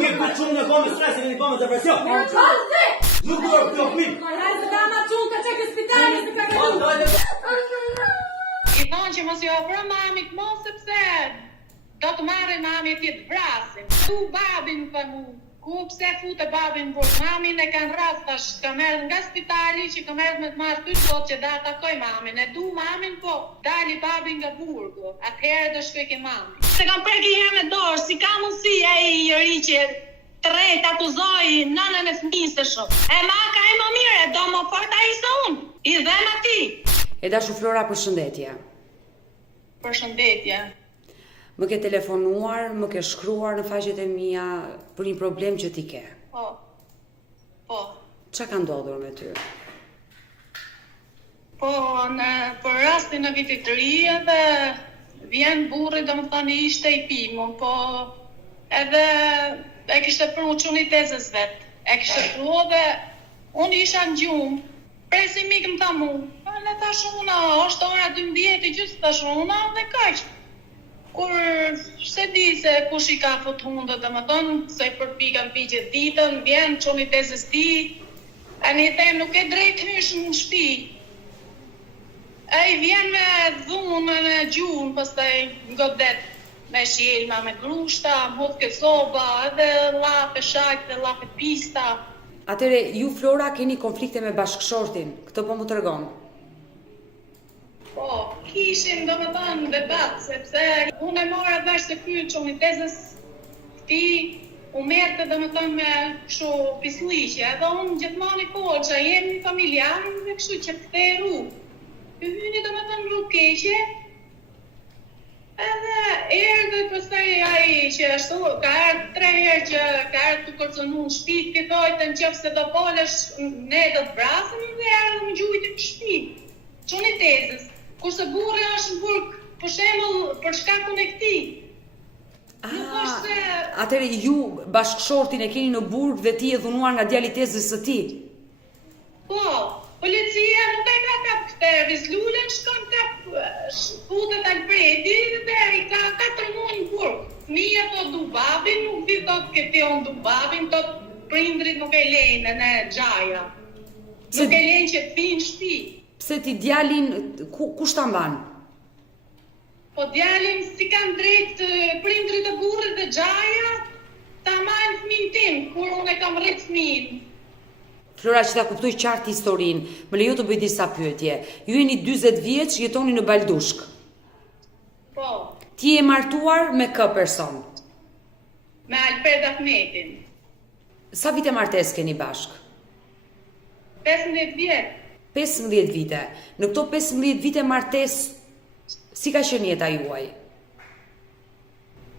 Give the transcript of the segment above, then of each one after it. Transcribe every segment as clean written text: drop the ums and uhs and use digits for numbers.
Mirë për qunë në komë stresin, në komë depresion. Nuk do të prit. I thonë që mos jo afro mamit, mos sepse do të marrë mami ti të vrasin. Tu babin për mu, ku pse fute babin për mamin e kanë rast tash, ka merë nga spitali që ka merë me të marrë ty sot që da takoj mamin. E du mamin po, dali babin nga burgu, atëherë do shkoj ke mamin. Se kam preki herë me dorë, si ka mundësi e i ri që tret akuzoi nënën e fëmijës së shumë. E maka e më mire, do më fort ai se unë, i dhem ati. E dashu Flora, përshëndetje. Përshëndetje. Më ke telefonuar, më ke shkruar në faqet e mia për një problem që ti ke. Po. Po. Ç'a ka ndodhur me ty? Po, për rastin e vitit të ri edhe vjen burri, domethënë ishte i pimun, po edhe e kishte pru quni tezës vetë. E kishte pru dhe unë isha në gjumë, presi mikë më tha mu, në thash una, është ora 12 e gjysmë, thash una dhe kaq. Kur se di se kush i ka fut hundët, domethënë, se i përpikan pigjet ditën, vjen quni tezës ti, e një them nuk e drejt hysh në shtëpi. Ai vjen me dhunë në gjuhën, pastaj godet me shjelma, me grushta, mutke soba, edhe llafe shaq dhe llafe pista. Atëre, ju Flora keni konflikte me bashkëshortin, këtë po mu tregon. Po, kishim domethënë debat, sepse unë e mora vesh se ky çoni tezës ti u merrte domethënë me kështu pisliqe, edhe unë gjithmonë i poça, jemi familjarë dhe kështu që kthej rrugë. Ky hyni domethënë rrugë keqe. Edhe erdhi pastaj ai që ashtu ka ardhur 3 herë që ka ardhur të kërcënu në shtëpi, ti thojtë nëse do polesh ne do të vrasim dhe erdhi më gjujtë në shtëpi. Çoni tezës. Kurse burri është në burg, për shembull, për shkakun e këtij. Atëre ju bashkëshortin e keni në burg dhe ti e dhunuar nga djali tezës së ti. Po, policia nuk e ka kap këtë rizlulen, shkon kap futet Albredi dhe i ka 4 muaj në burg. Fëmia po du babin, nuk di thot këti on du babin, thot prindrit nuk e lejnë në xhaja. Nuk e lejnë që të vinë në shtëpi. Pse ti djalin, kush ta mban? Po djalin si kanë drejt prindrit e burrit dhe xhaja ta marrin fëmin tim, kur unë e kam rrit fëmin. Flora, që ta kuptoj qartë historinë, më lejo të bëj disa pyetje. Ju jeni 40 vjeç, jetoni në Baldushk. Po. Ti je martuar me kë person? Me Alfred Ahmetin. Sa vite martesë keni bashk? 15 vjet. 15 vite. Në këto 15 vite martesë, si ka qenë jeta juaj?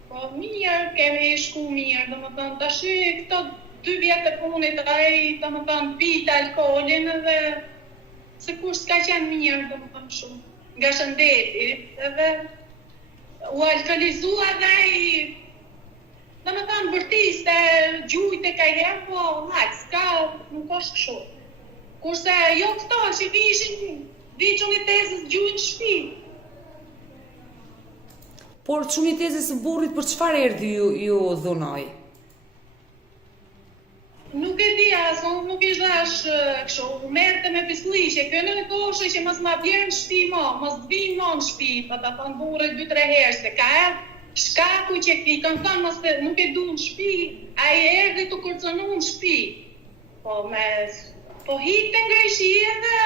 Po mirë, kemi shku mirë, domethënë tash këto 2 vjet e punit ai domethënë pit alkoolin dhe sikur s'ka qenë mirë domethënë shumë. Nga shëndeti, edhe u alkoolizua dhe ai domethënë vërtiste gjujte ka herë, po s'ka, nuk është kështu. Kurse jo këto që vi quni tezës gjujnë shtëpi. Por quni tezës së burrit për çfarë erdhi ju dhunoi? Nuk e di as, unë nuk ishte as kështu, u merrte me pisliqe, kjo në koshe që mos ma bjerë në shtëpi mo, mos t'vinë mo në shtëpi, pa ta thonë burrit 2-3 herë, se ka erdhë shkaku që i kanë thënë mos nuk e du në shtëpi, ai erdhi të kërcënu në shtëpi. Po hitte nga ishia dhe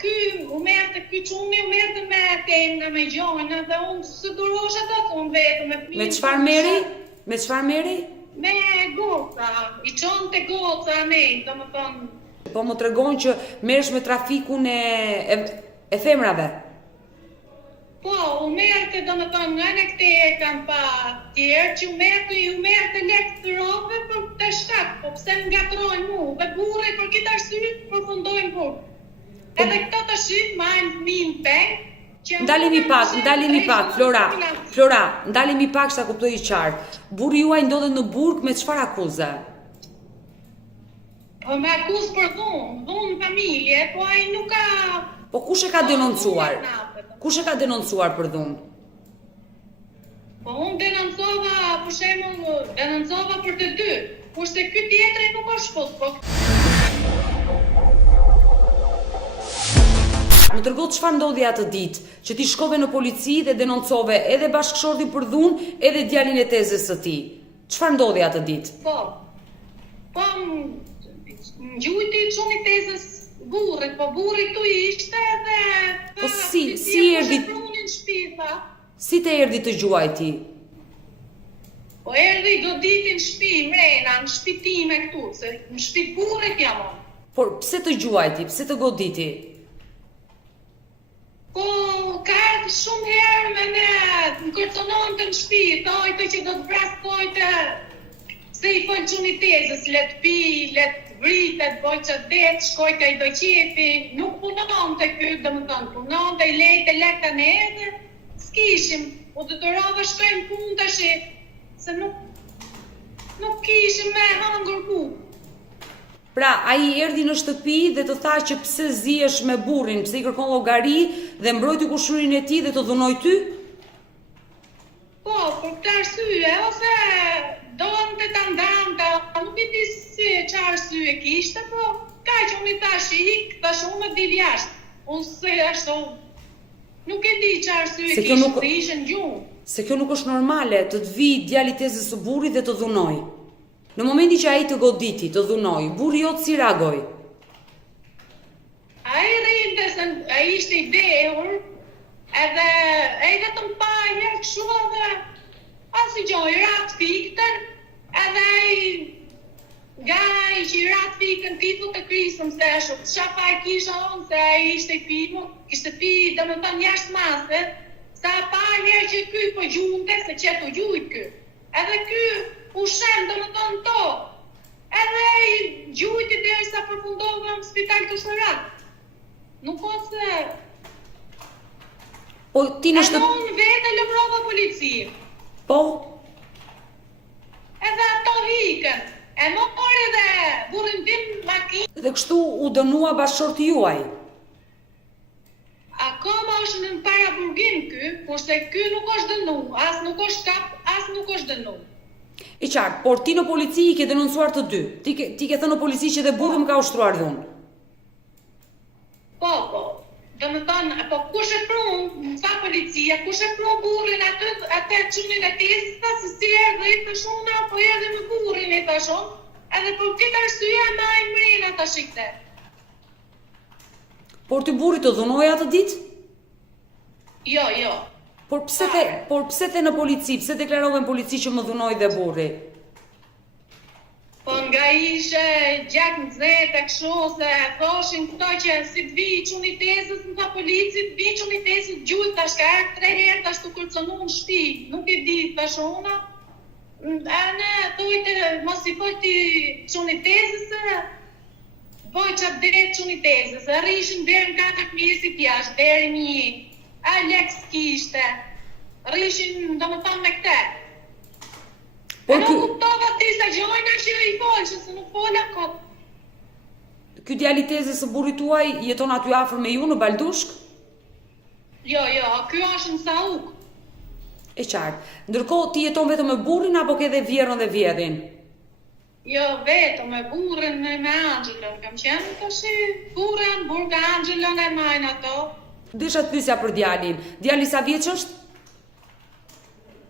ky çuni u merrte me tenga, me gjojnë, dhe unë së durosha të unë vetë me fëmijën. Me çfarë merri? Me çfarë merri? Me goca, i çonte goca me, domethënë. Po më tregon që merresh me trafikun e femrave. Po, u merrte domethënë nga ne këte e kam pa tjerë që u merrte lekë të robe për të shkak, po pse më ngatrojnë mu, dhe burri për këtë arsye përfundojnë burg. Edhe këto të shyt majnë fëmijën peng. Ndalemi pak, Flora, ndalemi pak sa kuptoj qartë. Burri juaj ndodhet në burg me çfarë akuze? Po me akuzë për dhunë familje, po ai nuk ka. Po kush e ka denoncuar? Kush e ka denoncuar për dhunë? Po unë denonzova, për shembull, denonzova për të dy, kurse ky tjetri nuk është po. Më tërgo çfarë ndodhi atë ditë, që ti shkove në polici dhe denoncove edhe bashkëshortin për dhunë, edhe djalin e tezës së tij. Çfarë ndodhi atë ditë? Po, ngjujti çuni tezës burrit, po burri këtu ishte dhe... Po si erdhi? Si të erdhi të gjuaj ti? Po erdhi goditi në shtëpi, mrena, në shtëpi time këtu, se në shtëpi burrit jam unë. Por pse të gjuaj ti, pse të goditi? Po, ka erdhë shumë herë me ne, më kërconon të në shtëpi, tojtë që do të vrastojtë, se i folë çuni tezës, let pi, let vritet, boj që det, shkoj ka i do qefi, nuk punon të ky, dhe më thonë, punon të i lejtë e lekta në edhe, s'kishim, po të të rava shkojmë punë të shi, se nuk kishim me hangër ku. Pra, a i erdi në shtëpi dhe të tha që pse ziesh me burrin, pse i kërkon llogari dhe mbrojti kushurin e tij dhe të dhunoi ty? Po, për këtë arsye, ose donte ta ndante, nuk i di si çfarë arsye kishte, po kaq unë i thash ik, tash unë dil jashtë. Unë se ashtu nuk e di çfarë arsye kishte, ishte në gjumë. Se kjo nuk është normale, të vi djali tezës së burrit dhe të dhunoj. Në momenti që ai të goditi, të dhunoj, burri jot si reagoi? Ai rrinte se ai ishte i vdehur, edhe ai vetëm pa herë kështu edhe asi gjoj, rat fiktën, edhe ai nga që i rat fiktën tipu të krisëm se shumë, shafa e kisha onë se ai ishte i pimu, kishte pi dhe më thënë jashtë mase, sa pa herë që ky po gjunte, se që të gjujt ky, edhe ky ushem dhe më thonë to, edhe i gjujti dhe sa përfundove në spital të shërat. Nuk ose... Po, ti në edhe unë vete lëvrova polici. Po? Edhe ato hikën, e mori dhe burrin tim makinë. Dhe kështu u dënua bashkëshorti juaj? Akoma është në para burgim ky, kurse ky nuk është dënu, as nuk është kap, as nuk është dënu. I qartë, por ti në polici i ke denoncuar të dy. Ti ke thënë në polici që dhe burri më ka ushtruar dhunë. Po. Do më thonë, po kush e prunë, sa policia, kush e prunë burrin atë çunin e tezës, se si erdhi të shuna, po erdhi me burrin e të shumë, edhe për këtë arsye me ai mrena të shikte. Por ti burri të dhunoi atë ditë? Jo. Por pse the në polici, pse deklarove në polici që më dhunoi dhe burri? Po nga ishe gjak në zete, kështu, se thoshin këto që si të vi çuni tezës në ta policit, vi çuni tezës gjujt, tash ka 3 herë, tash të kërconu në shtëpi, nuk e di, tash ona. Ne thujte, mos i foti çuni tezës, boj qatë dhe çuni tezës, rrishin deri në 4 mjesit jashtë, deri një. Alex kishte, rrishin do më thonë me këte. E nuk kuptova ti sa gjojna që i folë, që se nuk fola kot. Ky djali tezës së burrit tuaj jeton aty afër me ju në Baldushk? Jo, ky është në Sauk. E qartë, ndërkohë ti jeton vetëm me burrin apo ke edhe vjerën dhe vjedhin? Jo, vetëm me burrin me Angelën, kam qenë të shi burën, burga Angelën e majnë ato. Desha të pyesja për djalin. Djali sa vjeç është?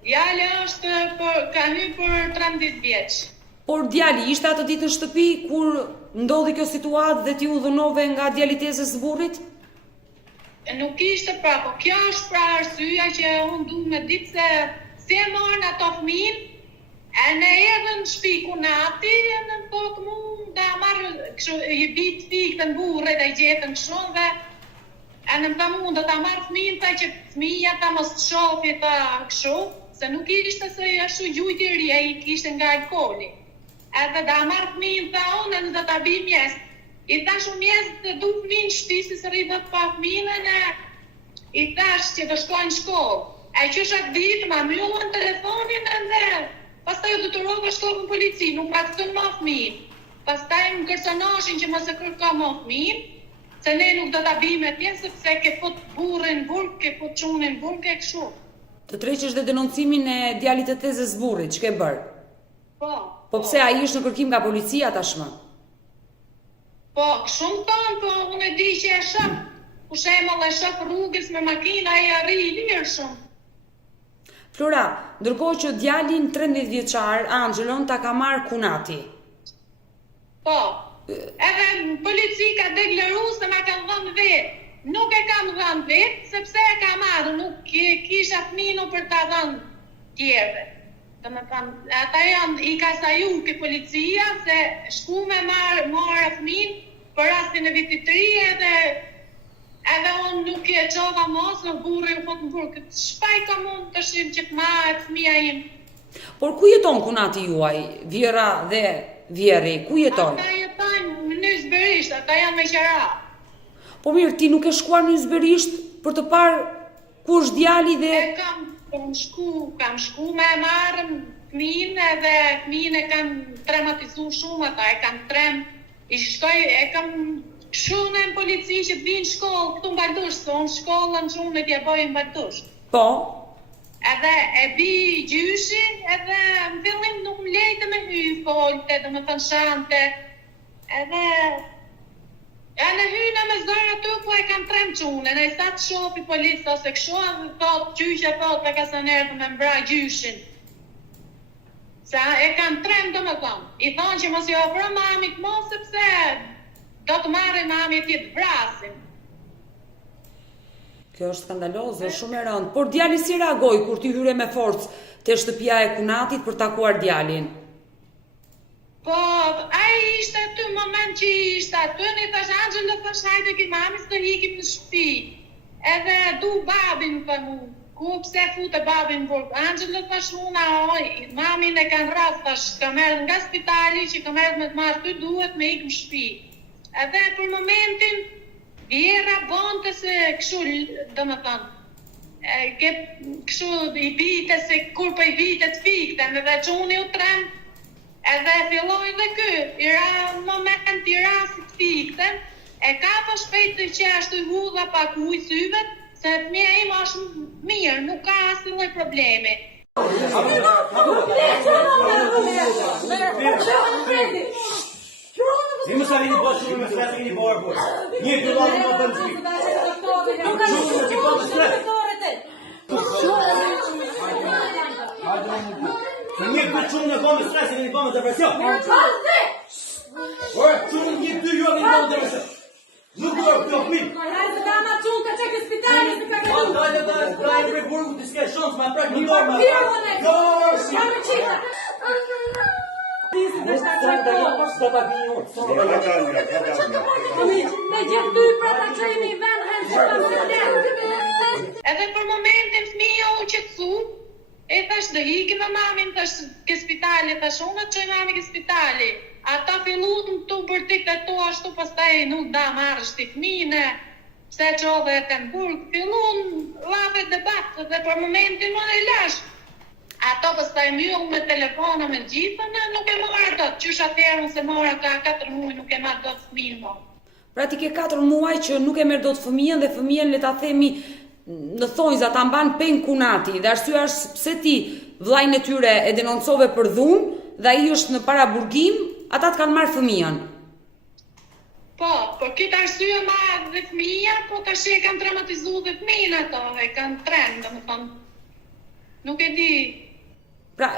Djali është ka hyrë për 13 vjeç. Por djali ishte atë ditë në shtëpi kur ndodhi kjo situatë dhe ti u dhunove nga djali tezës së burrit? Nuk ishte pra, po kjo është pra arsyeja që unë du me ditë se si e morën ato fëmijën, e në erdhën në shtëpi ku nati, e në thotë mu dhe marrë i bitë fiktën burre dhe i gjetën kështu dhe e në më mund dhe ta marrë fëmijën, ta që fëmija ta mos të shofi ta kështu, se nuk ishte se ashtu gjujti rria, i kishte nga alkoholi. Edhe da marrë fëmijën ta unë edhe dhe ta bi mjes. I thash unë mjes dhe du fëmijën shtisi se rritët pa fëmijën e i thash që të shkojnë shkollë. E që shatë ditë ma mjullën telefonin edhe pastaj u detyrova shkova në polici, nuk pa të thënë ma fëmijën. Pastaj më kërcënoshin që mos e kërko ma fëmijën, se ne nuk do ta bime tjenë, sepse ke fut burrin burg, ke fut çunin burg, e kështu. Të treqesh dhe denoncimin e djalit të tezës burrit, ç'ke bër? Po pse ai është në kërkim nga policia tashmë? Po, shumë tonë, po unë e di që e shëp. Ku shemëll e shëp rrugës me makina e arri i lirë shumë. Flora, ndërkohë që djalin 13 vjeçar, Angelon, ta ka marrë kunati. Po, edhe polici ka deklaru se ma kanë dhënë vetë. Nuk e kam dhënë vetë, sepse e ka marrë, nuk kisha fëminu për ta dhënë tjerëve. Ata janë i ka saju ke policia se shku me marrë fëmin për rastin e vitit të ri edhe unë nuk e qova mos në burri u fot në burë. Shpaj ka mund të shimë që të marrë fëmija im. Por ku jeton kunati juaj, Vjera dhe Vjeri, ku jeton? Ata jetojnë në Zberisht, ata janë me qera. Po mirë, ti nuk e shkuar në Zberisht për të parë ku është djali dhe... Kam shku me marrë fëmin edhe fëmin e kam traumatizu shumë ata, e kam trem, e kam shune në polici që të vinë shkollë këtu në Baldush, se unë shkollën shumë e t'ja bojë në Baldush. Po? Edhe e bi gjyshi, edhe në fillim nuk më lejte me hy folte, dhe më thënë shante, edhe në hynë me zërë aty, po e kam trem qune, në i sa të shopi policë, ose këshu, dhe thot, gjyshë thot, me ka së nërë me mbra gjyshin. Sa e kam trem dhe më thonë, i thonë që mos jo ofro mamit mos, sepse do të marrë mamit i të vrasin. Kjo është skandaloze, shumë e rëndë. Por djali si reagoi kur ti hyre me forcë te shtëpia e kunatit për takuar djalin? Po, ai ishte aty në moment që ishte aty, në i thash Angjel, thash hajde ki mamis të hikim në shtëpi. Edhe du babin për mu, ku pse fute babin për Angjel, thash una, mamin e kanë rast, thash ka merë nga spitali, që ka merë me të marrë ty duhet me ikë në shtëpi. Edhe për momentin, Vjera bonte se këshu, do më thonë, këshu i bite se kur për i bite të fikten, edhe që unë ju trem, edhe filloj dhe kë, moment i rasit të fikten, e ka për shpejt të që ashtu i hudha pak ujë syvet, se të mje im është mirë, nuk ka asë në probleme. Ti më sa vini bërë shumë me stres vini bërë bërë. Një të lorë më bënë zbi. Shumë që bënë stres. Një për shumë në bënë stres vini bënë depresion. Shumë një të jo vini bënë depresion. Nuk do të opin. Dajte me burgu të s'ke shonës ma prak më dorë ma. Edhe për momentin fëmija u qetësu, e thash dhe hiki me mamin, thash ke spitali, thash unë të qoj mami ke spitali. Ata fillun të bërtik të to ashtu, pastaj nuk da marrësht i fëmine, pse që dhe e të në burg, fillun lafe debat, dhe për momentin më në lash. Ato pastaj mjull me telefona me gjithë, nuk e marrë do të, qysh atërën se mora ka 4 muaj nuk e marrë do të fëmijën mo. Pra ti ke 4 muaj që nuk e merr dot fëmijën dhe fëmijën le ta themi në thonjza ta mban pen kunati dhe arsyeja është pse ti vllajën e tyre e denoncove për dhunë dhe ai është në paraburgim, ata të kanë marrë fëmijën. Po, por këtë arsye marrë dhe fëmija, po tash e kanë traumatizuar dhe fëmijën ato, e kanë trem, domethënë. Nuk e di. Pra,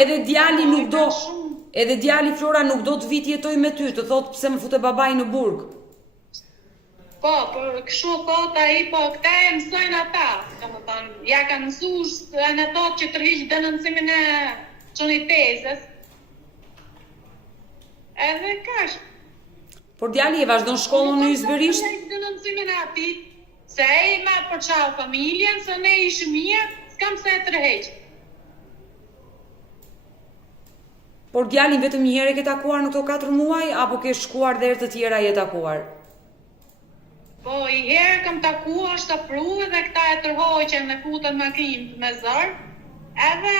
edhe djali nuk do, edhe djali Flora nuk do të vit jetoj me ty, të thotë pse më fute babai në burg. Po, por kështu thot ai, po këta e mësojnë ata, domethënë, ja kanë mësuar në ato që tërhiq denoncimin e çunitezës. Edhe kash. Por djali e vazhdon shkollën në Zberisht? Denoncimin e atij, se ai ma përçau familjen, se ne ishim mirë, s'kam se e tërheq. Por djalin vetëm një herë ke takuar në këto 4 muaj, apo ke shkuar dhe herë të tjera je takuar? Po, i herë kam takuar, është të pru edhe këta e tërhoqen dhe futën makinë me zërë. Edhe,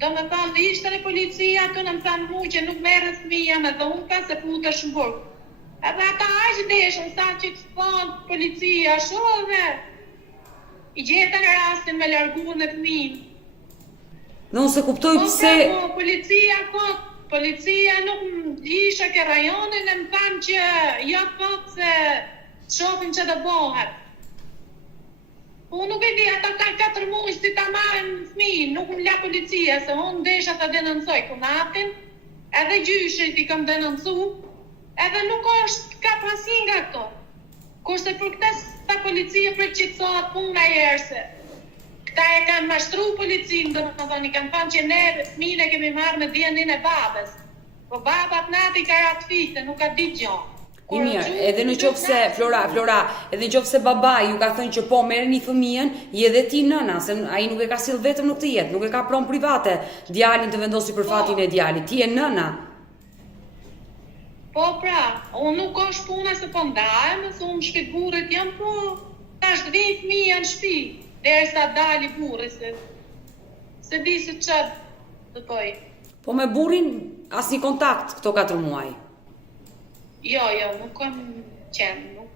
do me thonë, ishte në policia, të në më thamë mu që nuk merës fëmija me dhunka se futë është në burg. Edhe ata aqë deshën, sa që të thonë policia, shu dhe i gjetën rastin me larguën e fëmijën. Dhe unë se kuptoj pse... Policia nuk isha ke rajonin e më thanë që ja thot se shofin që të bohet. Unë nuk e di, ata ka 4 muaj si ta marrin fëmijën, nuk më la policia, se unë desha ta denoncoj kunatin, edhe gjyshit i kam denoncu, edhe nuk është ka pasin nga këto. Kurse për këta ta policia për qitësohat puna jerse. Këta e kanë mashtru policinë, dhe më thonë, i kanë thënë që ne fëmijën e kemi marrë me DNA e babës. Po babat nati ka ratë fite, nuk ka ditë gjonë. I mirë, edhe në qoftë se, Flora, edhe në qoftë se babai ju ka thënë që po merrni fëmijën, i edhe ti nëna, se ai nuk e ka sill vetëm në këtë jetë, nuk e ka pronë private, djalin të vendosi për fatin e djalit, ti e nëna. Po pra, unë nuk është puna se po ndajem, se unë shpit burrit jam, po tash të vinë fëmija në shtëpi, derisa dali burri, se di se çfarë të bëj. Po me burrin asnjë kontakt këto 4 muaj. Jo, nuk kam qenë, nuk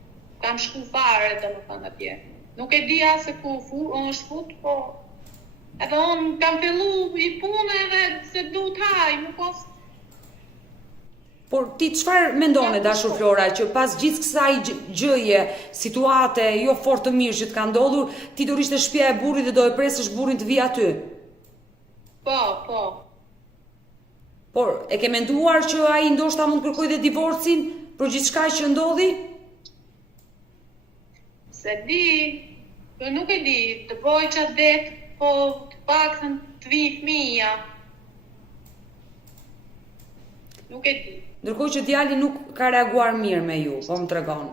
kam shku fare dhe më thënë atje. Nuk e di se ku është fut, po edhe unë kam fillu i punë edhe se du t'haj, nuk është. Por ti çfarë mendon dashur Flora që pas gjithë kësaj gjëje, situate jo fort të mirë që të ka ndodhur, ti do rishte shtëpia e burrit dhe do e presësh burrin të vijë aty? Po. Por e ke menduar që ai ndoshta mund të kërkojë dhe divorcin për gjithçka që ndodhi? Se di, po nuk e di, të bëj qatë det, po të paktën të vi fëmija. Nuk e di. Ndërkohë që djali nuk ka reaguar mirë me ju, po më tregon.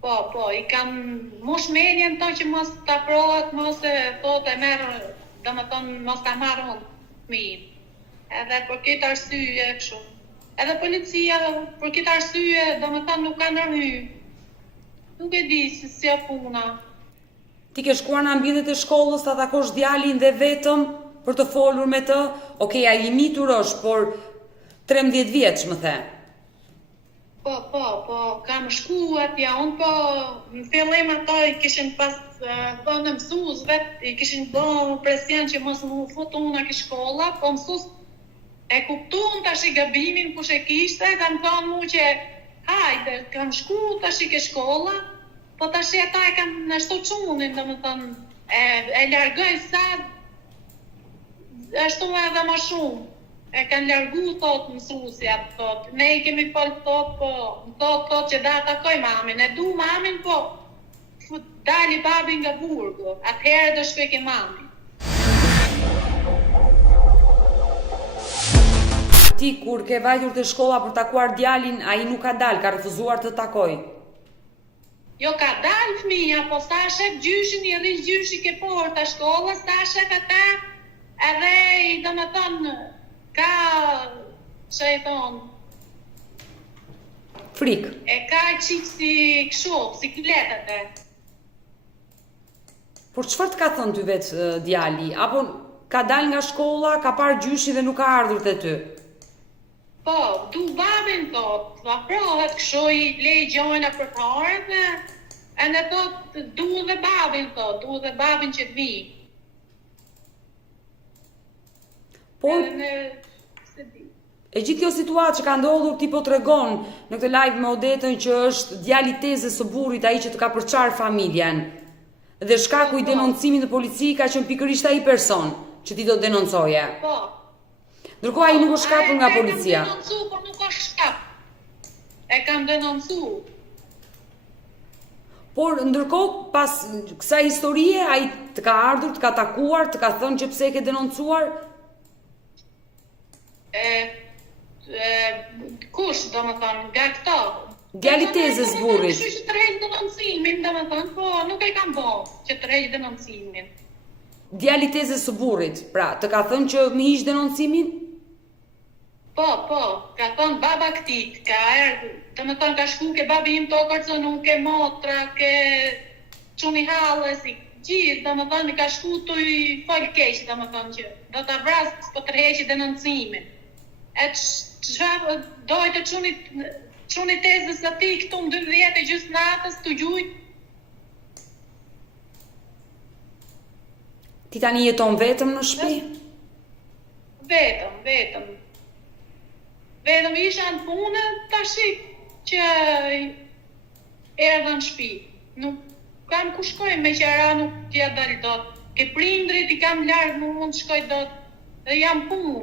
Po, i kam mosh menjen to që mos të aprohet, mos e thot e merë, dhe më thonë mos të marrë unë fëmijën. Edhe për këtë arsye kështu. Edhe policia për këtë arsye, domethënë nuk ka ndërhy. Nuk e di se si a puna. Ti ke shkuar në ambientet e shkollës ta takosh djalin dhe vetëm për të folur me të? Okej, ai i mitur është, por 13 vjeç më the. Po, kam shku atja, unë po në fillim ato i kishin pas thënë mësuesve, i kishin bërë presion që mos më futu unë ke shkolla, po mësues e kuptuan tash i gabimin kush e kishte, kanë thënë mu që hajde, kam shku tash i ke shkolla, po tash ata e kanë në shto qunin, domethënë, e largojnë sa ashtu edhe më shumë. E kanë largu, thot mësuesja, thot, ne i kemi folë, thot, po, thot që da takoj mamin, e du mamin, po, dali babi nga burgu, atëherë do shpeke mamin. Ti kur ke vajtur te shkolla për takuar djalin, ai nuk ka dalë, ka refuzuar të takoj. Jo, ka dalë fëmija, po sa shef gjyshin, i rrish gjyshi ke porta shkollës, sa shef ata, edhe i do me thonë, ka, që e thonë, Frikë. e ka qikë si këshu, si kletet e. Por çfarë të ka thënë ty vetë djali? Apo ka dalë nga shkolla, ka parë gjyshi dhe nuk ka ardhur te ty? Po, du babin thot, afrohet këshu i lej gjojna për parët e në thot, du dhe babin thot, du dhe babin që të vi. Por, se di. e gjithë kjo situatë që ka ndodhur, ti po tregon në këtë live me Odetën që është djali tezës së burrit, ai që të ka përçar familjen. Dhe shkaku i denoncimit në polici ka qenë pikërisht ai person që ti do të denoncoje. Po. Ndërkohë ai nuk është shkapur nga policia. E kam denoncu, por nuk është shkap. E kam denoncu. Por ndërkohë pas kësaj historie ai të ka ardhur, të ka takuar, të ka thënë që pse e ke denoncuar? Kush, do më thonë, nga këto? Djali tezës burrit. Kështu që të rejtë denoncimin, do më thonë, po nuk e kam bo që të rejtë denoncimin. Djali tezës së burrit, pra, të ka thënë që më hiq denoncimin? Po, ka thonë baba këtit, ka erdhë, do më thonë, ka shku ke babi im tokër që nuk ke motra, ke quni halës, i gjithë, do më thonë, ka shku të i folë keqë, do më thonë që do të vrasë, po të rejtë denoncimin. E që dojtë quni tezës ati këtu në 12 e gjysë natës të gjujtë? Ti tani jeton vetëm në shtëpi? Vetëm. Vetëm isha në punë tashi që erdha në shtëpi. Nuk kam ku shkoj me qera, nuk t'ja dal dot. Ke prindrit i kam larg, nuk mund të shkoj dot. Dhe jam punë.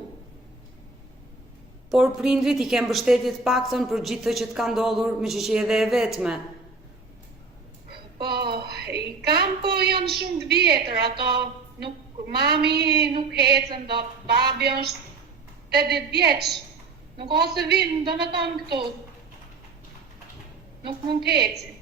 Por prindrit i ke mbështetje të paktën për gjithë të që të ka ndodhur, me që edhe e vetme. Po, i kam, po janë shumë të vjetër ato. Mami nuk hecën dot, babi është 80 vjeç. Nuk ose vinë, do me thonë këtu. Nuk mund të hecin.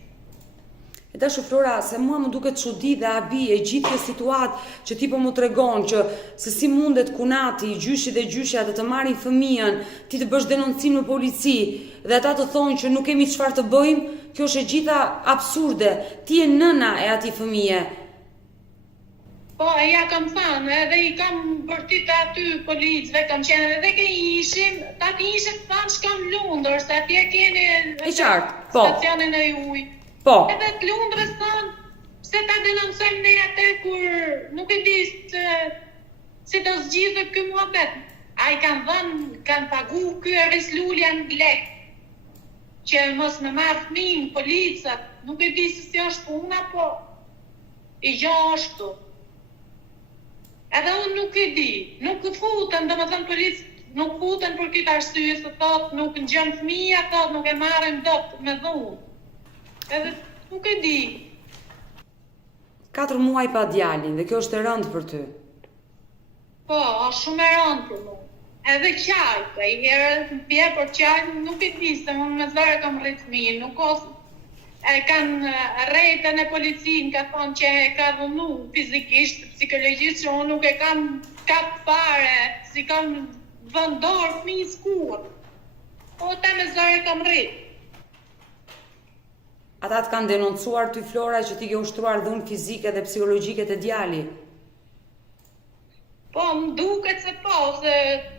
E tash Flora, se mua më duket çudi dhe abi e gjithë kjo situatë që ti po më tregon që se si mundet kunati, gjyshi dhe gjyshja të marrin fëmijën, ti të bësh denoncim në polici dhe ata të thonë që nuk kemi çfarë të bëjmë, kjo është e gjitha absurde. Ti je nëna e atij fëmije. Po, e ja kam thënë, edhe i kam bërtit aty policëve, kam qenë edhe ke ishim, tati ishim thanë shkam Lundër, se atje keni E qartë, po. stacionin e ujë. Po. Edhe të Lundrës thënë, pse ta denoncojmë ne atë kur nuk e di se do zgjidhë ky muhabet. Ai kanë pagu ky Arislulja në lek, që mos me marrë fëmijën, policat, nuk e di se si është puna, po i gjonë është këtu. Edhe unë nuk e di, nuk futen, do më thënë policë, nuk futen për këtë arsye, se thot, nuk në gjënë fëmija, thot, nuk e marrin dot me dhunë. Edhe nuk e di. 4 muaj pa djalin dhe kjo është e rëndë për ty. Po, është shumë e rëndë për mu. Edhe qaj, ka i herë në pje për qaj, nuk e di, se unë me zërë kam rritë fëmijën, nuk osë. E kanë rejtën e policinë, ka thonë që e ka dhunu fizikisht, psikologjisht, që unë nuk e kam kapë fare, si kam vëndorë fëmijës kur. Po, ta me zërë kam rritë. Ata të kanë denoncuar ty Flora që ti ke ushtruar dhunë fizike dhe psikologjike të djali. Po, më duket se po, se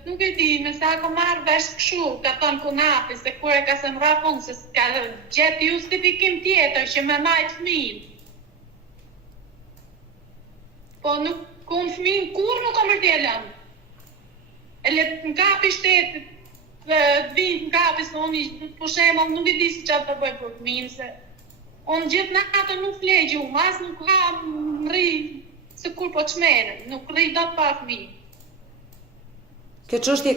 nuk e di, nëse ako marrë vesh këshu, ka thonë kunafi, se kur e ka se më rapun, se ka gjetë justifikim tjetër që me majtë fëmijën. Po, nuk, unë fëmijën kur nuk kam rëtjelën. E le të në kapi shtetit, dhe vinë në kapi, se unë për shemëll nuk e di si qatë të bëjë për fëmijën, se unë gjithë natën nuk flegju, mas nuk ha më rri se kur po qmene, nuk rri do të pa fëmijë. Kjo çështje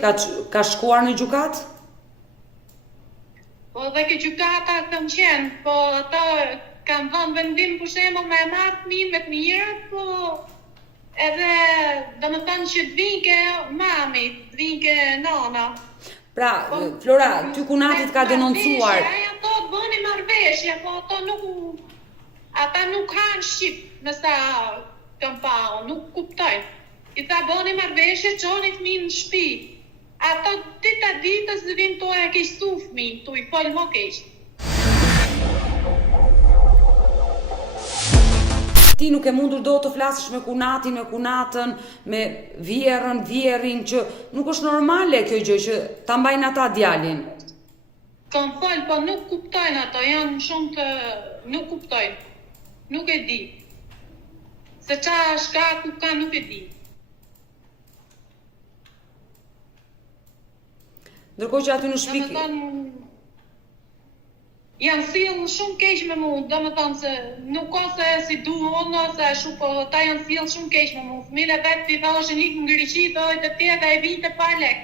ka shkuar në gjykat? Po dhe ke gjykata kam qenë, po ata kanë dhënë vendim për shembull me marrë fëmijën me të mirë, po edhe do të thënë që të vinë ke mami, të vinë ke nana. Pra, Flora, ty kunatit ka denoncuar. Ato bëni marrëveshje, po ata nuk hanë shqip, nësa kam pa, nuk kuptojnë. I tha bëni marrëveshje, qoni fëmijën në shtëpi. Ato dita ditës dhe vinë to e keq su fëmijën, tu i folë më keq. Ti nuk e mundur do të flasësh me kunatin, me kunatën, me vjerin, që nuk është normale kjo gjë që ta mbajnë ata djalin. Kam folë, po nuk kuptojnë ato, janë shumë të... nuk kuptojnë. Nuk e di. Se qa shkaku ka nuk e di. Ndërkohë që aty në shtëpi janë sjellë shumë keq me mua, domethënë se nuk ose si duon ose ashtu, po ata janë sjellë shumë keq me mua. Fëmijët vetë i thoshin ik në Greqi, thoi të tjerë e vinte pa lek.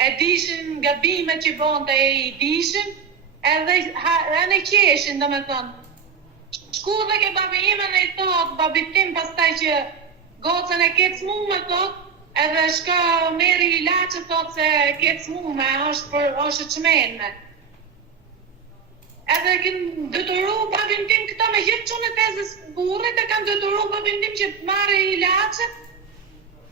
E dishin gabimet që bënte, e dishin, edhe ne qeshin, domethënë. Shku dhe ke babi imen e i thot, babi tim pastaj që gocën e ketë smume, thot, edhe shka meri ilaçe, thot se ketë smume, është çmenme. Edhe kënë dëtëru babin tim këta me gjithë qunë e tezës burrit, e kanë dëtëru babin tim që të marrë ilaçe.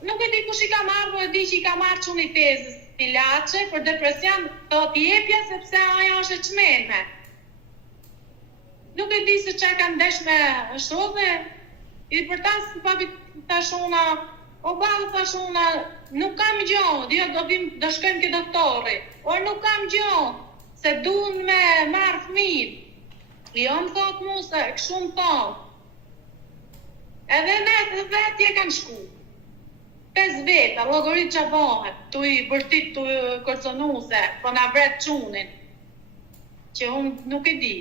Nuk e di kush i ka marrë, po e di që i ka marrë qunë i tezës ilaçe për depresion, të jepja sepse ajo është e çmenme. Nuk e di se çka kanë ndesh me shove. I për tas babit tashuna, o babë tashuna, nuk kam gjë, do shkojmë ke doktori. Or nuk kam gjë. Se duhen me marrë fëmijën. Jo më thot mu se kështu më thot. Edhe ne të vetë kanë shku. 5 veta, llogarit që bëhet, tu i bërtit, tu kërconuse, po na vret qunin, që unë nuk e di.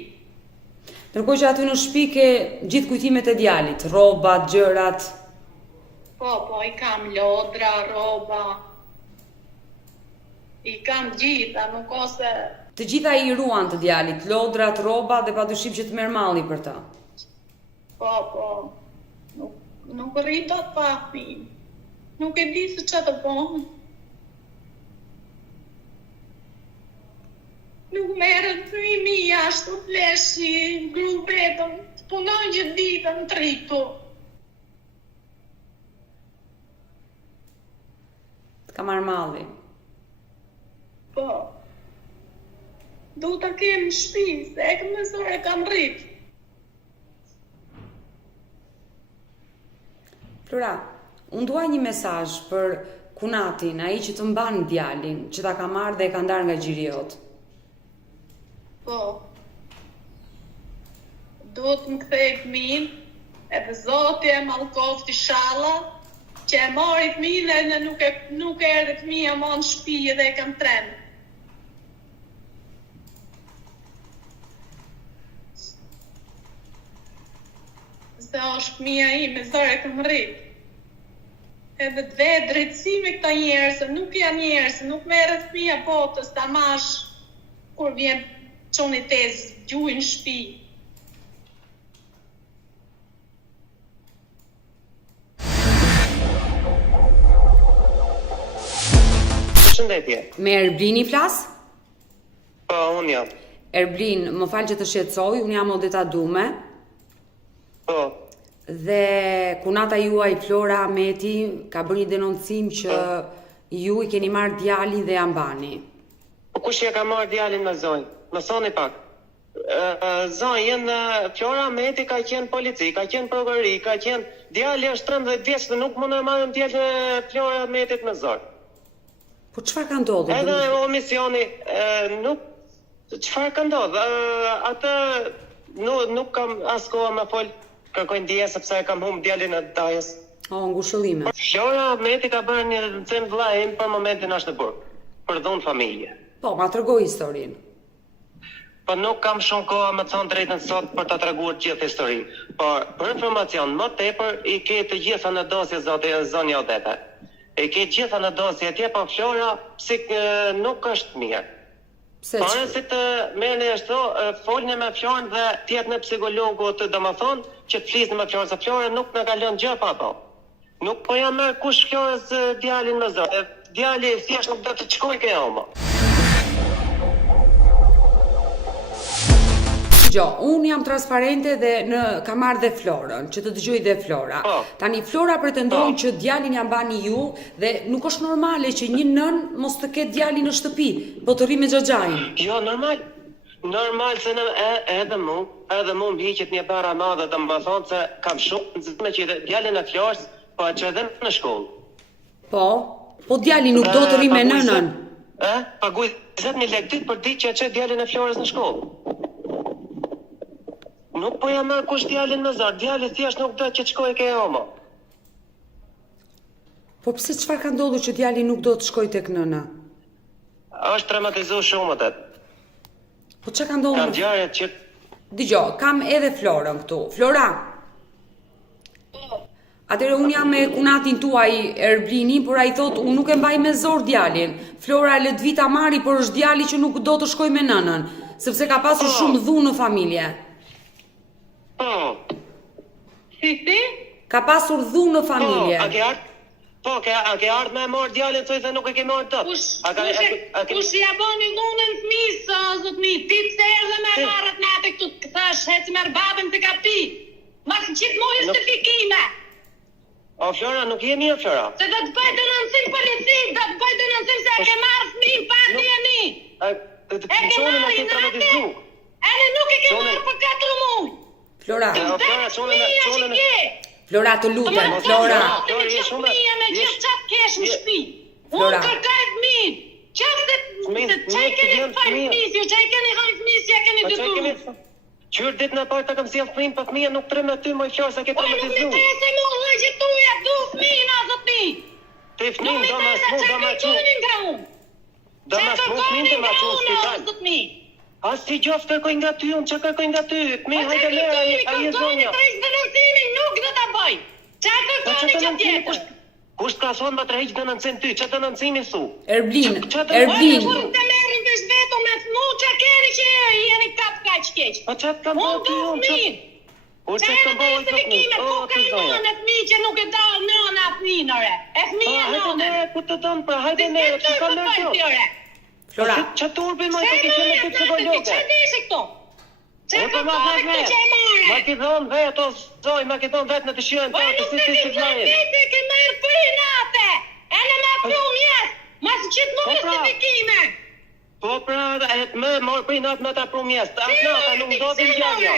Ndërkohë që aty në shtëpi ke gjithë kujtimet e djalit, rrobat, gjërat. Po, i kam lodra, rroba, i kam gjitha, nuk ose... Të gjitha i ruan të djalit, lodrat, rroba dhe padyshim që të merr malli për ta. Po, nuk rritot pa fëmijë. Nuk e di se çfarë të bëjmë. Nuk merret fëmijë jashtë, fleshi, gru vetëm, punoj gjithë ditën të rritu. Të ka marrë malli. Po. Du ta kem në shtëpi, se e kam mësuar e kam rrit. Flora, unë dua një mesazh për kunatin, ai që të mban djalin, që ta ka marrë dhe e ka ndarë nga gjiri jot. Po. Duhet më kthej fëmijën, edhe Zoti e mallkoft inshallah, që e mori fëmijën dhe nuk e erdhi fëmija më në shtëpi dhe e kam trenë. Se është fëmija ime, zërë e kam rrit. Edhe të vetë drejtësi me këta njerëse, nuk janë njerëse, nuk merret fëmija botës, ta mash, kur vjen qoni tezë, gjuhin në shtëpi. Shëndetje. Me Erblini flas? Po, unë jam. Erblin, më falë që të shqetësoj, unë jam Odeta Dume. Po. Dhe kunata juaj Flora Ahmeti ka bërë një denoncim që ju i keni marrë djalin dhe ambani. Po kush ja ka marrë djalin me zonjë? Më thoni pak. Zonjën Flora Ahmeti ka qenë polici, ka qenë prokurori, ka qenë djali është 13 vjeç dhe nuk mund të marrë djalin Flora Ahmetit me zonjë. Po çfarë ka ndodhur? Edhe omisioni nuk çfarë ka ndodhur? Atë nuk kam as kohë më fol. Kërkoj ndje sepse kam humb djalin e dajës. Ngushëllime. Flora Ahmeti ka bërë një cen vllajin për momentin është në burg. Për dhunë familje. Po, ma tregoj historinë. Po nuk kam shumë kohë me thonë drejtën sot për ta treguar gjithë historinë. Por për informacion më tepër i ke të gjitha në dosje zonja Odeta. I ke gjitha në dosje atje, po Flora nuk është mirë. Pare si të merrni ashtu, folni me Florën dhe tjetë në psikologu të domethënë që të flisni me Florën, se Flora nuk në ka lënë gjë pa po. Nuk po jam merr kush Florës djalin me zot. Djali thjesht nuk do të shkojë ke homo. Unë jam transparente dhe kam marrë dhe Florën, që të dëgjoj dhe Flora. Tani Flora pretendon që djalin ja mbani ju dhe nuk është normale që një nën mos të ketë djalin në shtëpi, po të rri me xhaxhain. Jo, normal. Normal se edhe mu më hiqet një para madhe dhe më thonë se kam shumë nëzime që djalin e Florës, po e që edhe në shkollë. Po djalin nuk do të rri me nënën. Paguaj 20.000 lekë ditë për ditë që e që djalin e Florës në shkollë. Nuk po jam marrë kush djalin me zor, djali thjesht nuk do që të shkojë ke homo. Po pse çfarë ka ndodhur që djali nuk do të shkojë tek nëna? Është traumatizuar shumë atë. Po çka ka ndodhur? Kam ngjarje që Dgjoj, kam edhe Florën këtu. Flora. Atëherë unë jam me kunatin tuaj Erblini, por ai thotë unë nuk e mbaj me zor djalin. Flora le të vita marri, por është djali që nuk do të shkojë me nënën, sepse ka pasur shumë dhunë në familje. Si? Ka pasur dhunë në familje. A ke ardhë me morë djalin të se nuk e ke morë të? Kush ja boni dhunën fëmisë, zotni, ti pse erdhe me marrët natë këtu të thash, heci merë babën të ka pi. Ma gjithmonë justifikime. O, Flora, nuk je mirë, Flora. Se do të bëj denoncim polici, do të bëj denoncim se e ke marrë fëmijën pa ndjeni. E ke marrë natë, edhe nuk e ke marrë për 4 muaj. Flora, Flora, të lutem, Flora. Fëmija me gjithë qatë kesh në shpi. Unë kërkaj fëmijën. Qaj keni fajnë fëmisë, qaj keni hajnë fëmisë, ja keni dëtu. Qyrë ditë në parë të kam sjell fëmijën, po fëmija nuk trem aty më Flor sa ke Po nuk më traumatizuar. tese mu lëgjë tuja, du fëmijën a zotni. Te Nuk fëmijën më do ma tese smu, që do ma çu. kërkonin nga unë. Do ma smu fëmijën do ma çu në spital. Zotni. As ti gjoft kërkoj nga ty, unë që kërkoj nga ty. Fëmijë hajde le, ai e zonja. Nuk do ta bëj. Qa kërkoni që tjetër? Kusht ka thonë ma të heq dënëncim ty, që dënëncimi thu? Erblin, Ojë, Erblin, kur të merrin vesh vetëm me mu që keni që jeni kap kaq keq. Po çat kam Unë bërë ty du unë, fëmijën. po çat kam bërë ty Certifikime, unë, po o ka ti i zonja. nënë fëmijë që nuk e do nëna fëmijënore. E Po fëmijë hajde nënë. ne, ku të donë, pra hajde ne, që ka në kjo. Flora, Që turbi ma Se të ke qenë në të jetë psikologe. që deshe këto? Që O, po ma kërkoni dhe këto që e vetë, ma more? ki dhonë vetë, o zoj, ma ki dhonë vetë në të shionë Po ta të nuk si të ti një si vlajnë. vete ke merë për i natë. E në me pru mjetë. Mas qitë më Po, pra. justifikime. Po pra, me morë për i natë me ta pru mjesë, atë nata nuk do të ngjarja.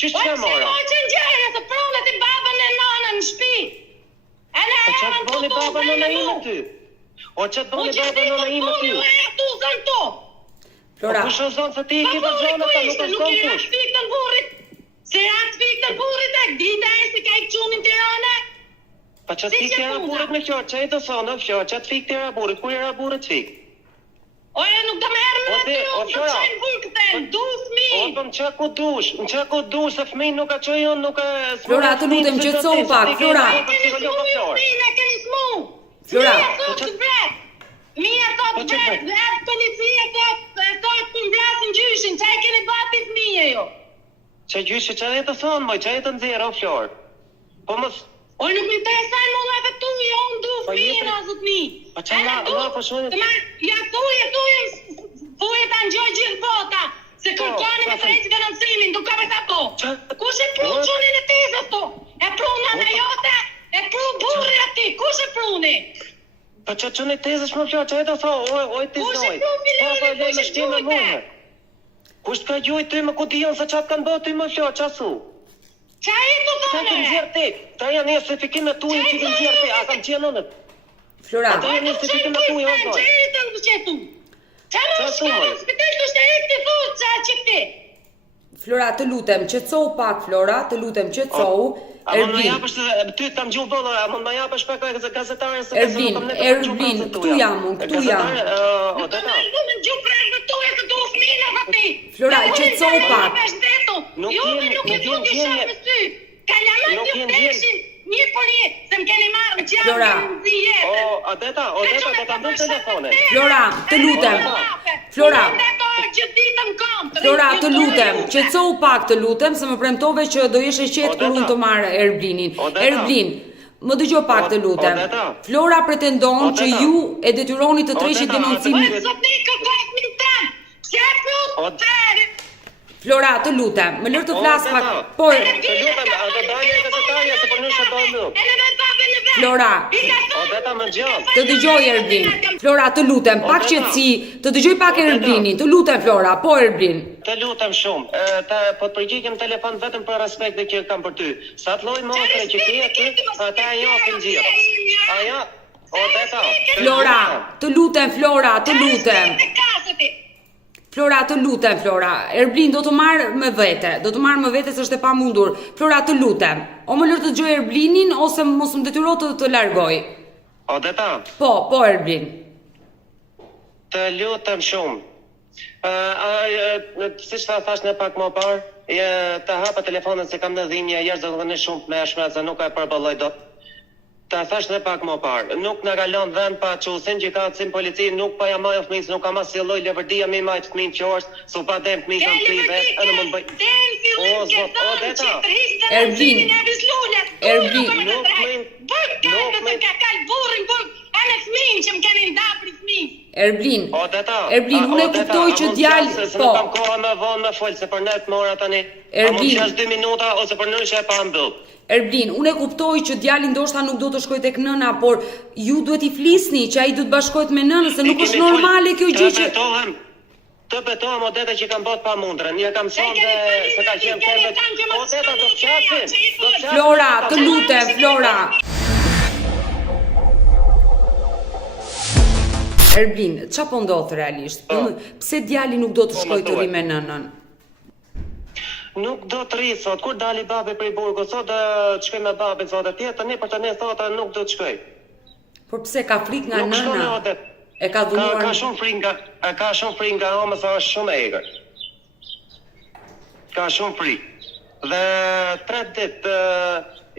Qështë që mora? Po që ngjarja të pronët i babën e nanën në shpi. E në Po që erën të boni të baba në në ime ty? O që të Po boni që baba ti në të në ime ty? punu e tu zën to. Flora, Po kush o zonë se ti i Pa kitë burri zonë, ku ta nuk ishte, është nuk konë i kush. ratë fikë të burrit. Se ratë fikë të burrit e dita e se ka i qunin të rane. Pa që Si ti që kjera puna? burit me qërë, që e të thonë, fjorë, që të fikë të era burit, kur era burit fikë? Oje nuk do me erë O me ti, aty, o unë të Flora. qenë burë këtën, du O, fmi. po në që ku dush, se fëmijë nuk ka që unë, nuk ka... Flora, të lutem, qetësohu pak, Flora. Keni smu ju fmi, keni smu. Flora. Mija thot të vret. Mija thot Po të që vret, vret policia thot të mbrasin gjyshin, qaj keni bati fmije jo. Që gjyshë që e të thonë, moj, që e të nëzirë, o Florë. Po mos... Oj, nuk mi interesaj më lave tu, jo, unë du Po fmi, jepi. në zotni. Po që la, po shojnë... Ja thuje, ta ngjoj gjithë bota, se kërkoni me drejtë financimin, duke me ato. Kush e pru qunin e tezës to? E pru nëna jote, e pru burri ati, kush e pruni? Po që në tezësh më Florë, që e të thonë, oj, ti Kush e zoj. pru filoni, lej kush me e shtimë gjujte? muhe. Kush ka gjujt ty më ku dion se qatë kanë bërë ty më Florë, qa thu? Qa e të Ta thone? ke zjerë ti, ta janë një certifikimet tu që ke zjerë ti, a kam qenë nënët. Flora, Ata janë një certifikimet tu, o zoj. Qa e të në qetu? Qa në Qa shka thuaj? në spital të shte e të thu, qa që ti? Flora, të lutem, qetësohu pak, Flora, të lutem, qetësohu. A mund më Erblin, japësh ty kam gjuhë bolla, a mund më japësh pak gazetare se Erblin, Erblin, këtu jam unë, këtu jam. O Të deta. në du me gjuhë prejnë të e të du fmina të ti. Flora, qetësohu pak. Nuk Jo, jemi- nuk e nuk du jemi të gjendje. shamë sy. Kalamat Nuk ju jemi teshin një për një, se më keni marrë në gjatë Flora. në zi jetën. O deta, ta mbëm telefone. Flora, të lutem. Flora. Flora, të lutem, qetësohu pak, të lutem, se më premtove që do jesh e qetë kur unë të marr Erblinin. O, deta. Erblin, më dëgjoj pak, të lutem. O, deta. Flora pretendon O, që deta. ju e detyroni të O, treshit deta, denoncimin. Oj, zotni, kërkojt mi të tanë. Se e O, pru të Flora, të lutem, më lër të O, flas deta. pak. Po, Të lutem, a do dalë gazetarja se për nëshë do më. Flora. O deta më gjallë. të dëgjoj Erblin. Flora, të lutem, pak O, deta. qetësi, të dëgjoj pak O, deta. Erblinin. Të lutem Flora, po Erblin. Të lutem shumë, po të përgjigjem telefon vetëm për respektin që kam për ty. Sa të lloj motre që ke aty, ata japin gjithë. Ajo, o deta. Flora, të lutem Flora, të lutem. Flora, të lutem, Flora. Erblin do të marr me vete. Do të marr me vete se është e pamundur. Flora, të lutem. O më lër të dëgjoj Erblinin ose mos më detyro të largoj. O deta, Po Erblin. të lutem shumë. Si që thash në pak më parë, të hapa telefonin se kam në dhimbje jashtëzakonisht shumë të mëshme, se nuk e përballoj dot. Ta thash në pak më parë, nuk në kalon vend pa qusin që ka cim polici, nuk pa jam ajo fëmijës, nuk kam asnjë lloj lëvërdia me majt fëmijën qorës, su pa dem fëmijë kam pri vet, edhe mund bëj. O zot, o deta. Erblin. Erblin. Erblin. O deta. Erblin, unë e kuptoj që djalë, Se po. nuk kam kohë më vonë me fol, se për net mora tani. A mund Erblin. qas 2 minuta ose për nënshë e pa mbyll. Erblin, unë e kuptoj që djali ndoshta nuk do të shkojë tek nëna, por ju duhet i flisni që ai do të bashkohet me nënën, se nuk është normale kjo gjë që Të betohem o deta që kam bot pa mundrën. Ja kam thonë dhe se ka qenë tembet. O deta do të qasin. Flora, të lutem, Flora. Erblin, ç'a po ndodh realisht? Pse djali nuk do të shkojë të rri me nënën? nuk do të rri sot. Kur dali babi prej burgut, sot të shkoj me babin, sot e tjetër, ne për të ne sot nuk do të shkoj. Por pse ka frikë nga Nuk shkon nëna? në odet. E ka dhunuar. Ka shumë frikë nga oma sa është shumë e egër. Ka shumë frikë. Dhe 3 ditë,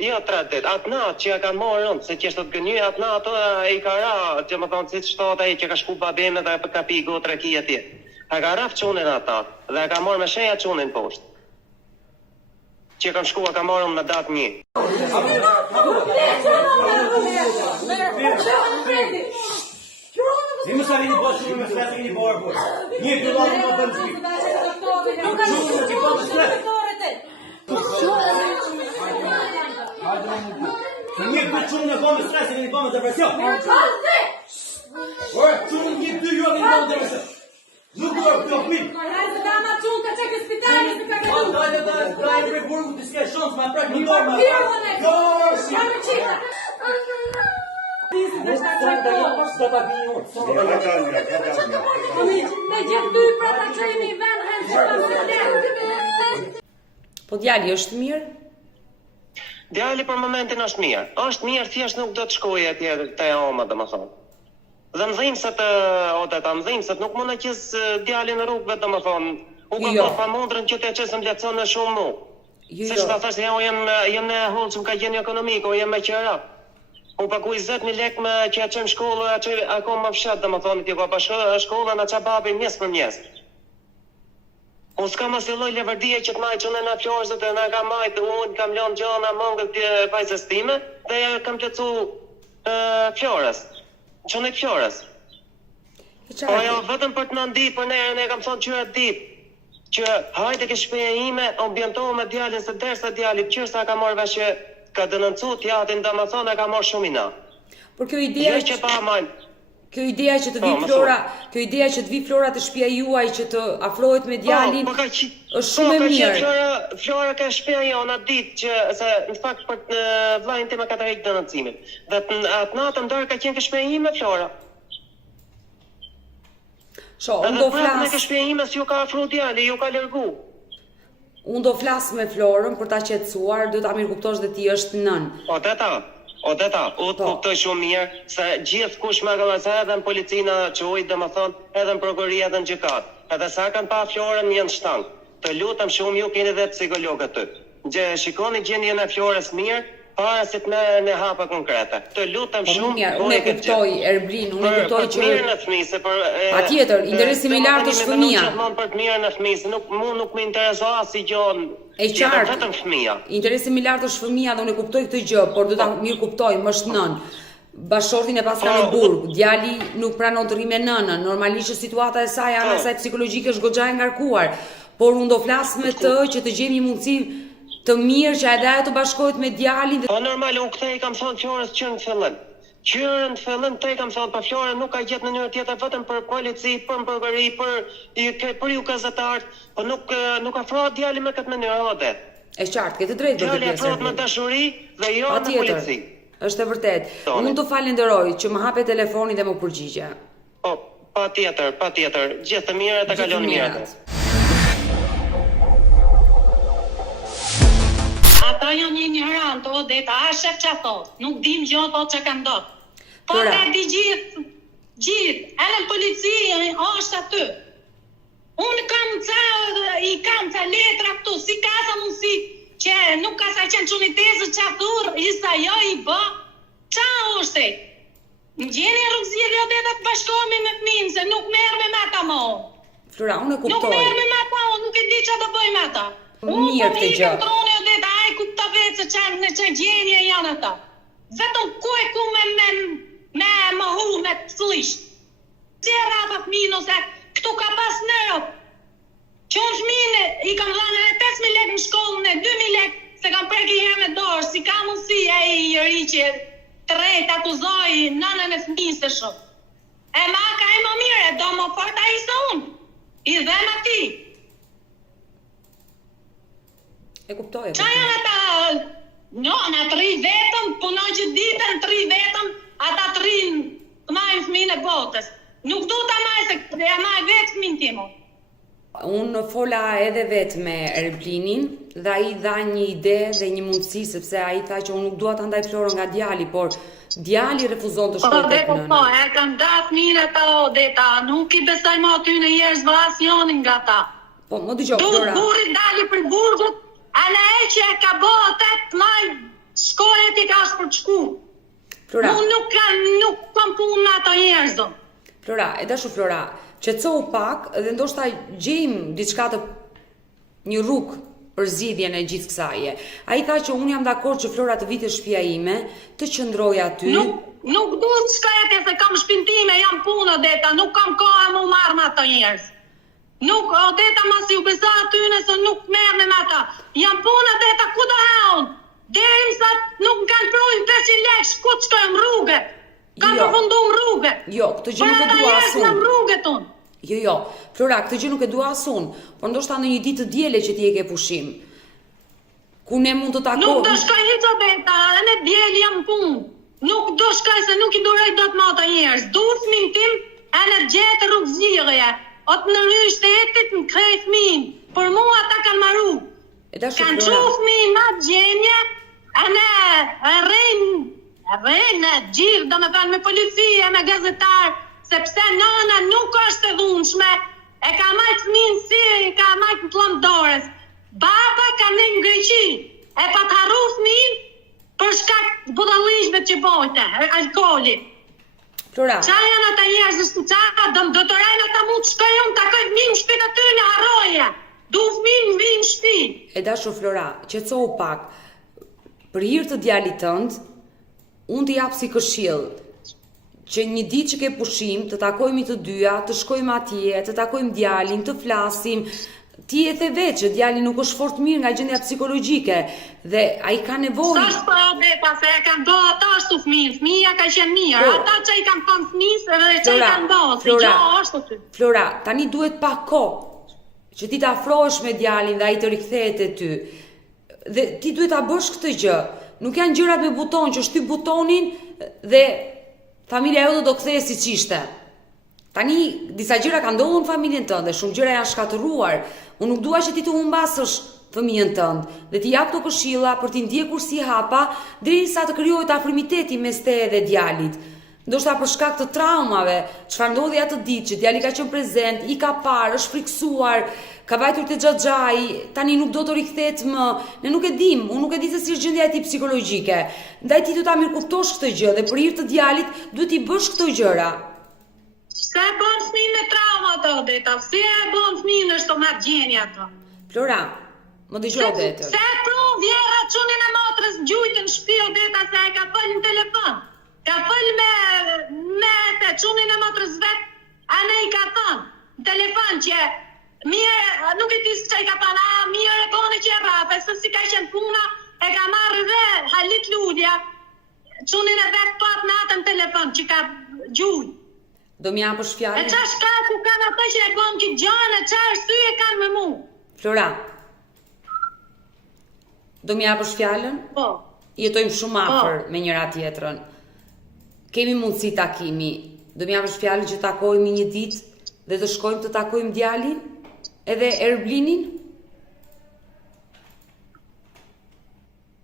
jo 3 ditë, atë natë që ja kanë marrë unë, se që është të gënjë, atë natë i ka ra, që më thonë, si që shtot ai që ka shku babeme dhe ka pi gotë reki atje. A ka raf qunin ata, dhe ka marrë me shenja qunin poshtë. Që kam shku, ka marrë unë në datë 1. Zi më sa vini bosh shumë me sfetë keni borë bosh. Një dy lavë më bënë zbi. Shumë në që po të sfetë. Një dy shumë në bëmë stres e keni bëmë depresion. Shumë një dy jo keni bëmë depresion. Nuk do të opin. Dajë prej burgu të s'ke shonës ma prek në dorë. Po djali është mirë? Djali për momentin është mirë. Është mirë, thjesht nuk do të shkojë atje te oma, domethënë. Dhe mëdhimset mëdhimset nuk mund të qes djalin në rrugëve, domethënë. U ka bërë pamundrën që të çesëm lehtëson në shumë mu. Se që ta thashtë, jam në holçum ka gjeni ekonomik, o jam me qëra. Unë paguaj 20.000 lekë me që ja qëmë shkollë, akoma më fshat, domethënë, t'i ka pa shkollë, në qa babi mjes për mjes. Unë s'ka më silloj levërdia që t'maj që në fjorëzët e në ka majtë, unë kam lënë gjona mongët të vajzës time, dhe kam plëcu fjorës, që në fjorës. Po jo, vetëm për të nëndit, për ne kam thonë qyra ditë, që hajde ke shpeja ime, ambientohu me djalin, se dersa djalit, qërsa ka marrë vesh që ka dënëncu t'jatin, dhe më thonë e ka marrë shumë i na. Por kjo ideja që pa majnë. Kjo ideja që të vi Flora, kjo ideja që të vi Flora të shtëpia juaj që të afrohet me djalin, është shumë e mirë. Flora ka shtëpia jona ditë që se në fakt për vllajin tim ka tërheq dënëncimin. Dhe atë natë ndër ka qenë ke shtëpia ime Flora. Unë do flas. Në shtëpia ime s'ju ka afru djali, ju ka lërgu. Unë do flas me Florën për ta qetësuar, do ta mirëkuptosh dhe ti është nën. O të kuptoj shumë mirë, se gjithë kush me gëllësa edhe në policinë që ujtë dhe më thonë, edhe në prokuria edhe në gjykat. Edhe sa kanë pa Florën një në shtangë. Të lutëm shumë ju keni dhe psikologët të. Shikoni gjendjen e Florës mirë, para se të në hapa konkrete. Të lutëm shumë. Unë e kuptoj, Erbrin, unë e kuptoj që... Për të mirë në fëmisë, patjetër, interesi më i lartë është fëmia. Për të mirë në fëmisë, nuk më intereso asnjë gjë. E qartë, vetëm fëmia. Interesi më i lartë është fëmia dhe unë e kuptoj këtë gjë, por do ta mirë kuptoj, më është nën. Bashortin e pas ka në burg, djali nuk pranon të rri me nënën, normalisht situata e saj, ana e saj psikologjike është goxha e ngarkuar, por unë do flas me të që të gjejmë një mundësi të mirë që edhe ajo të bashkohet me djalin. Po normal, unë këtë i kam thonë Florës që në fillim. Qërën të fillim të i kam thonë, pa Flora nuk ka gjetë në njërë tjetër vetëm për polici, për mbërgëri, për ju gazetarët, po nuk afrohet djali me këtë mënyrë ode. E qartë, këtë drejtë për të djali afrohet me dashuri dhe jo me polici. Është e vërtet. Unë të falenderoj që më hape telefonin dhe më përgjigje. Po, pa tjetër. Gjithë të mirë të kalon mirë. Ata janë një ignorant, o dhe ta shef që thot, nuk dim gjë thot që kanë dot. Po ka di gjithë, edhe në polici është aty. Unë i kam ca letra këtu, si ka sa mundësi që nuk ka sa qenë qunitezë që atur, isa jo i bë, qa është e? Në gjeni rrugëzirë dhe të bashkohemi me fëminë, se nuk merë me mata mo. Flora, unë e kuptoj. Nuk merë me mata mo, nuk e di që të bëj mata. Mirë të gjë. Kupta vetë se në që gjenje janë ata. Vetëm ku e ku me më hu me të flisht. Si e rapa fëminë ose këtu ka pas nërët. Që unë fëminë i kam dhënë edhe 5.000 lekë në shkollën e 2.000 lekë se kam preki herë me dorë. Si ka mundësi e i ri që të rejtë akuzoj nënën e fëmijës e shumë. E ma ka e më mire, do më forta i së unë. I dhem ati. E kuptoj. Qa janë ata? No, në të ri vetëm, punoj që ditën, të ri vetëm, ata të rinë të majnë fëmijën e botës. Nuk du të majnë, se e majnë vetë fëmijën timo. unë fola edhe vetë me Erblinin dhe ai dha një ide dhe një mundësi sepse ai tha që unë nuk dua ta ndaj Florën nga djali, por djali refuzon të shkojë tek nëna. Po, e kam dash mire ta Odeta, nuk i besoj më aty në njerëz vasionin nga ta. Po, më dëgjoj Flora. Burri dali për burgut, ana e që e ka bë atë maj shkolet i ka është për të shku. Flora. Unë nuk kam punë me ato njerëz. Flora, e dashu Flora, qetësohu pak dhe ndoshta gjejmë diçka të një rrugë për zgjidhjen e gjithë kësaje. Ai tha që unë jam dakord që Flora të vitë në shtëpia ime, të qëndroj aty. Nuk duhet të shkojë se kam shtëpinë time, jam punë Odeta, nuk kam kohë më marr me ato njerëz. Nuk Odeta mas ju besa aty nëse nuk merrem me ata. Jam punë Odeta, ku do haun? Derisa nuk kanë prunë 500 lekë, ku të shkojmë rrugë? Kam përfunduar rrugë. Jo, këtë gjë nuk e dua asun. Jam rrugët unë. Jo, Flora, këtë gjë nuk e dua asun, por ndoshta në një ditë të diele që ti e ke pushim. Ku ne mund të takojmë. Nuk do shkoj hiç Odeta, në diel jam punë. Nuk do shkoj se nuk i duroj dot me ata njerëz. Duhet fëmin tim në gjetë rrugëzirje. Ot në rrymë shtetit në krej fëmin. Për mua ata kanë marru. Kanë qu fëmin ma gjenje, rrejnë gjirë, do me thënë me policie, me gazetar, sepse nëna nuk është e dhunshme, e ka majtë fëmin si, e ka majtë në plamdores. Baba ka në Greqi, e pa të harru fëmin për shkak budallishme që bojte, alkooli. Flora. Qa janë ata njerëz të qa, do të rejnë ata mund të shkojnë, takoj fëmin në shpit aty në harroje. Du fëmin në vinë shpi. E dashur Flora, qetësohu pak. Për hir të djalit tënd, unë të jap si këshill që një ditë që ke pushim, të takojmë të dyja, të shkojmë atje, të takojmë djalin, të flasim. Ti e the vetë që djali nuk është fort mirë nga gjendja psikologjike dhe ai ka nevojë. Sa s'po Odeta se e kanë bë ata ashtu fëmijë, fëmia ka qenë mirë, ata që i kanë thënë fëmijës edhe që i kanë bërë, si gjë është aty. Flora, tani duhet pak kohë që ti të afrohesh me djalin dhe ai të rikthehet te ty. Dhe ti duhet ta bësh këtë gjë. Nuk janë gjërat me buton që shtyp butonin dhe familja jote do kthehet siç ishte. Tani disa gjëra kanë ndodhur në familjen tënde, shumë gjëra janë shkatëruar. Unë nuk dua që ti të humbasësh fëmijën tënd dhe ti jap këto këshilla për t'i ndjekur si hapa derisa të krijohet afrimiteti mes teje dhe djalit. Ndoshta për shkak të traumave, çfarë ndodhi atë ditë që djali ka qenë prezent, i ka parë, është friksuar, ka vajtur te xhaxhai, tani nuk do të rikthehet më. Ne nuk e dim, unë nuk e di se si është gjendja e tij psikologjike. Ndaj ti do ta mirëkuptosh këtë gjë dhe për hir të djalit duhet i bësh këto gjëra. Se e bon fëmin me trauma ato, Odeta, se e bon fëmin në shtomat gjenja ato. Flora, më dëgjoj Odeta. Se e pru vjera qunin e motrës gjujtë në shpi, Odeta, se e ka pëll në telefon. Ka pëll me te qunin e motrës vetë, anë i ka thënë në telefon që mirë, nuk e tisë që i ka thënë, mirë e bone që e rape, se si ka qenë puna, e ka marrë dhe halit lulja, qunin e vetë pat në atë në telefon që ka gjujtë. Do më japësh fjalën? E qa shkaku kanë ata që e bën këtë gjënë, qa arsye kanë me mu? Flora, do më japësh fjalën? Po. Jetojmë shumë afër me njëra tjetrën. Kemi mundësi takimi. Do më japësh fjalën që takohemi një ditë dhe të shkojmë të takojmë djalin edhe Erblinin?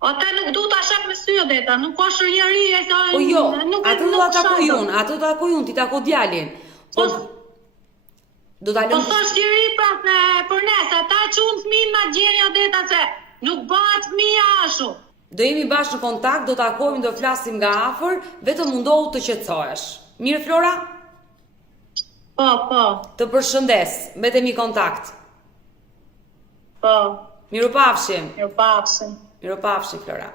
Ata nuk du të ashak me sy, Odeta, nuk është njëri e sa... Po jo, atë do ta takoj unë, ti tako djalin. Po, do ta lëmë... Po thosht njëri për nesë, ata qunë fëmin ma gjeni, Odeta, se nuk bëhet fëmija ashu. Do jemi bashkë në kontakt, do takojmë, do flasim nga afër, vetëm mundohu të qetësohesh. Mirë, Flora? Po. Të përshëndes, mbetemi kontakt. Po. Miropafshim. Miropafshim. Miropafshim, Flora.